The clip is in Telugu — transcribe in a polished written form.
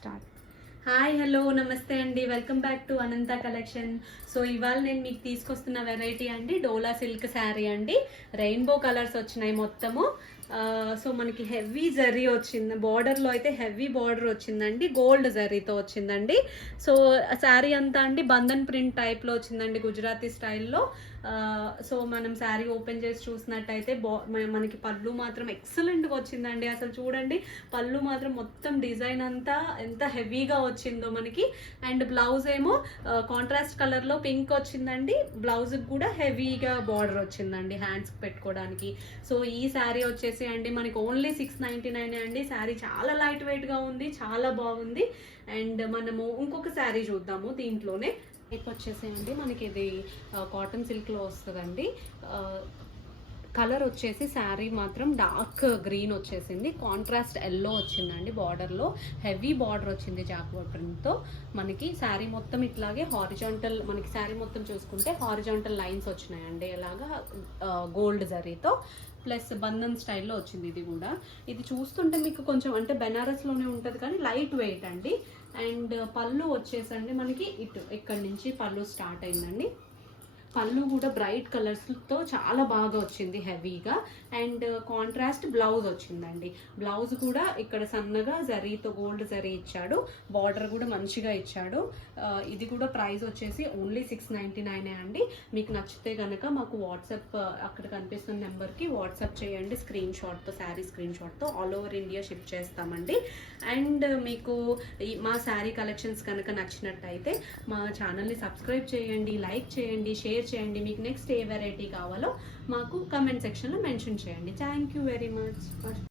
స్టార్ట్. హాయ్, హలో, నమస్తే అండి. Welcome back to Anantha collection. So ఇవాళ నేను మీకు తీసుకొస్తున్న వెరైటీ అండి డోలా సిల్క్ శారీ అండి. రెయిన్బో కలర్స్ వచ్చినాయి మొత్తము. సో మనకి హెవీ జరీ వచ్చింది, బార్డర్లో అయితే హెవీ బార్డర్ వచ్చిందండి, గోల్డ్ జరీతో వచ్చిందండి. సో శారీ అంతా అండి బంధన్ ప్రింట్ టైప్లో వచ్చిందండి, గుజరాతీ స్టైల్లో. సో మనం శారీ ఓపెన్ చేసి చూసినట్టయితే మనకి పళ్ళు మాత్రం ఎక్సలెంట్గా వచ్చిందండి. అసలు చూడండి, పళ్ళు మాత్రం మొత్తం డిజైన్ అంతా ఎంత హెవీగా వచ్చిందో మనకి. అండ్ బ్లౌజ్ ఏమో కాంట్రాస్ట్ కలర్లో పింక్ వచ్చిందండి. బ్లౌజ్కి కూడా హెవీగా బార్డర్ వచ్చిందండి హ్యాండ్స్కి పెట్టుకోవడానికి. సో ఈ శారీ వచ్చేసి అండి మనకి ఓన్లీ 699 అండి. శారీ చాలా లైట్ వెయిట్గా ఉంది, చాలా బాగుంది. అండ్ మనము ఇంకొక శారీ చూద్దాము దీంట్లోనే. వచ్చేసేయండి మనకి ఇది కాటన్ సిల్క్లో వస్తుందండి. కలర్ వచ్చేసి శారీ మాత్రం డార్క్ గ్రీన్ వచ్చేసింది, కాంట్రాస్ట్ ఎల్లో వచ్చిందండి. బార్డర్లో హెవీ బార్డర్ వచ్చింది జాక్వర్డ్ ప్రింట్తో. మనకి శారీ మొత్తం ఇట్లాగే హారిజాంటల్, మనకి శారీ మొత్తం చూసుకుంటే హారిజాంటల్ లైన్స్ వచ్చినాయండి ఇలాగా గోల్డ్ జరీతో. ప్లస్ బంధన్ స్టైల్లో వచ్చింది ఇది కూడా. ఇది చూస్తుంటే మీకు కొంచెం అంటే బెనారస్లోనే ఉంటుంది కానీ లైట్ వెయిట్ అండి. అండ్ పళ్ళు వచ్చేసండి మనకి ఇక్కడి నుంచి పళ్ళు స్టార్ట్ అయిందండి. పళ్ళు కూడా బ్రైట్ కలర్స్తో చాలా బాగా వచ్చింది హెవీగా. అండ్ కాంట్రాస్ట్ బ్లౌజ్ వచ్చిందండి. బ్లౌజ్ కూడా ఇక్కడ సన్నగా జరీతో గోల్డ్ జరీ ఇచ్చాడు, బార్డర్ కూడా మంచిగా ఇచ్చాడు. ఇది కూడా ప్రైస్ వచ్చేసి ఓన్లీ 699 అండి. మీకు నచ్చితే కనుక మాకు వాట్సాప్, అక్కడ కనిపిస్తున్న నెంబర్కి వాట్సాప్ చేయండి స్క్రీన్ షాట్తో, శారీ స్క్రీన్ షాట్తో. ఆల్ ఓవర్ ఇండియా షిప్ చేస్తామండి. అండ్ మీకు మా శారీ కలెక్షన్స్ కనుక నచ్చినట్టయితే మా ఛానల్ని సబ్స్క్రైబ్ చేయండి, లైక్ చేయండి, షేర్ చేయండి. మీకు నెక్స్ట్ ఏ వెరైటీ కావాలో మాకు కమెంట్ సెక్షన్లో మెన్షన్ చేయండి. Thank you very much.